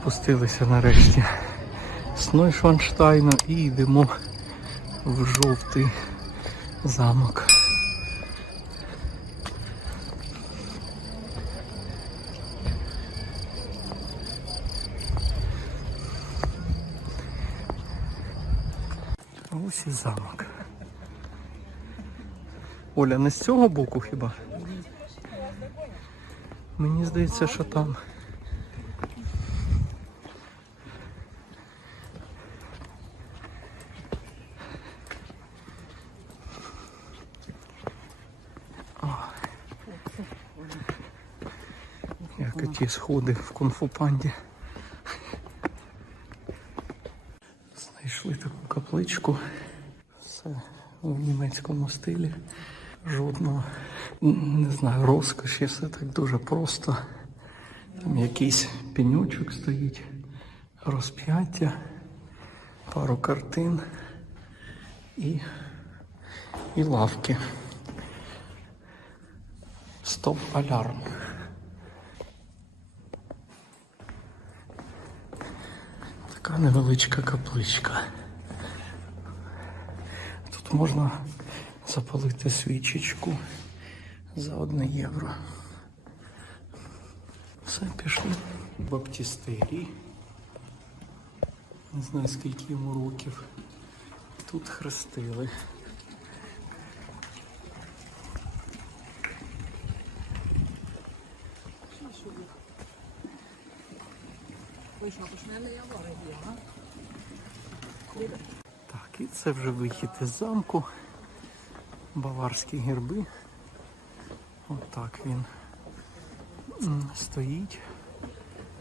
Спустилися нарешті з Нойшванштайну і йдемо в жовтий замок. Ось і замок. Оля, не з цього боку хіба? Мені здається, що там. Як і сходи в кунг-фу панді. Знайшли таку капличку. Все в німецькому стилі. Жодного, не знаю, розкоші, все так дуже просто. Там якийсь пенючок стоїть, розп'яття, пару картин і, і лавки. Стоп-алярм. Така невеличка капличка. Тут можна запалити свічечку за одне євро. Все пішло. Баптістерій. Не знаю скільки йому років. Тут хрестили. Так, і це вже вихід із замку. Баварські герби. Отак він стоїть,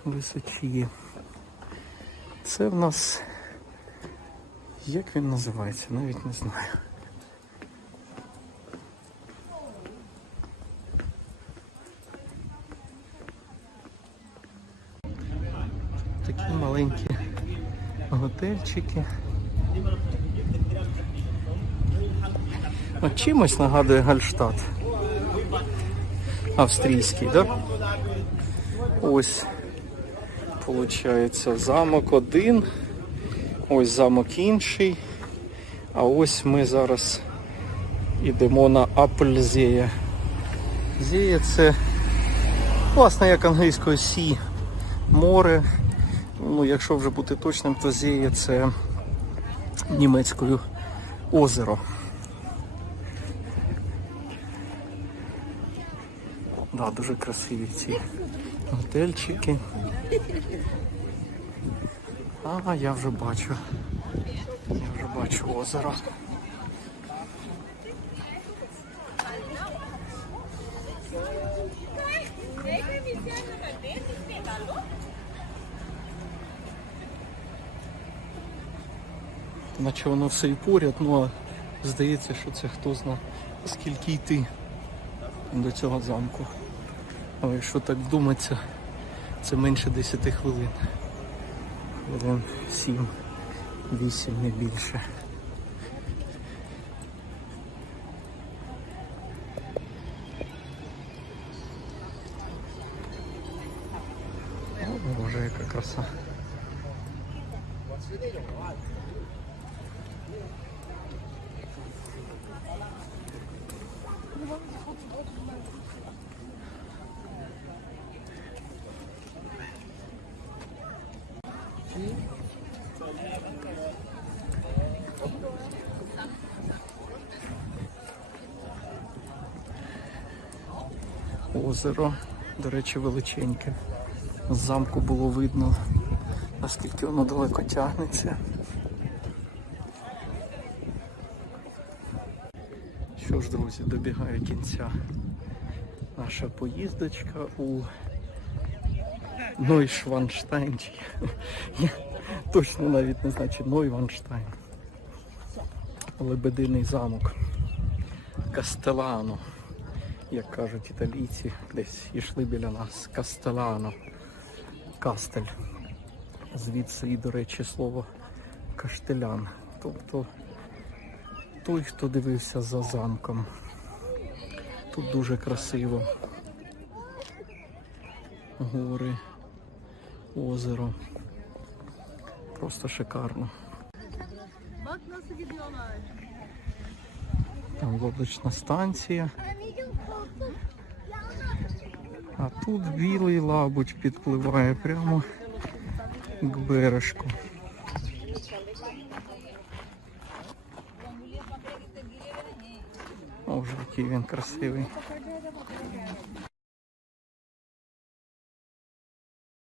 височіє. Це в нас, як він називається, навіть не знаю. Такі маленькі готельчики. От чимось нагадує Гальштадт. Австрійський, так? Ось, виходить, замок один, ось замок інший. А ось ми зараз йдемо на Апельзея. Зея це, власне, як англійською сі, море. Ну, якщо вже бути точним, то Зея це німецькою озеро. Да, дуже красиві ці готельчики. А, я вже бачу. Я вже бачу озеро. Наче воно все і поряд, ну а здається, що це хто зна скільки йти до цього замку. Але якщо так вдуматися, це менше 10 хвилин. Хвилин 7, 8, не більше. Озеро, до речі, величеньке. З замку було видно, наскільки воно далеко тягнеться. Що ж, друзі, добігає кінця наша поїздочка у Нойшванштайн. чи- Я точно навіть не знаю, чи Нойванштайн. Лебединий замок. Кастелано, як кажуть італійці, десь йшли біля нас. Кастелано. Кастель. Звідси і, до речі, слово каштелян. Тобто той, хто дивився за замком. Тут дуже красиво. Гори, озеро. Просто шикарно. Там лодочна станція. А тут білий лабуч підпливає прямо к бережку. О, вже який він красивий.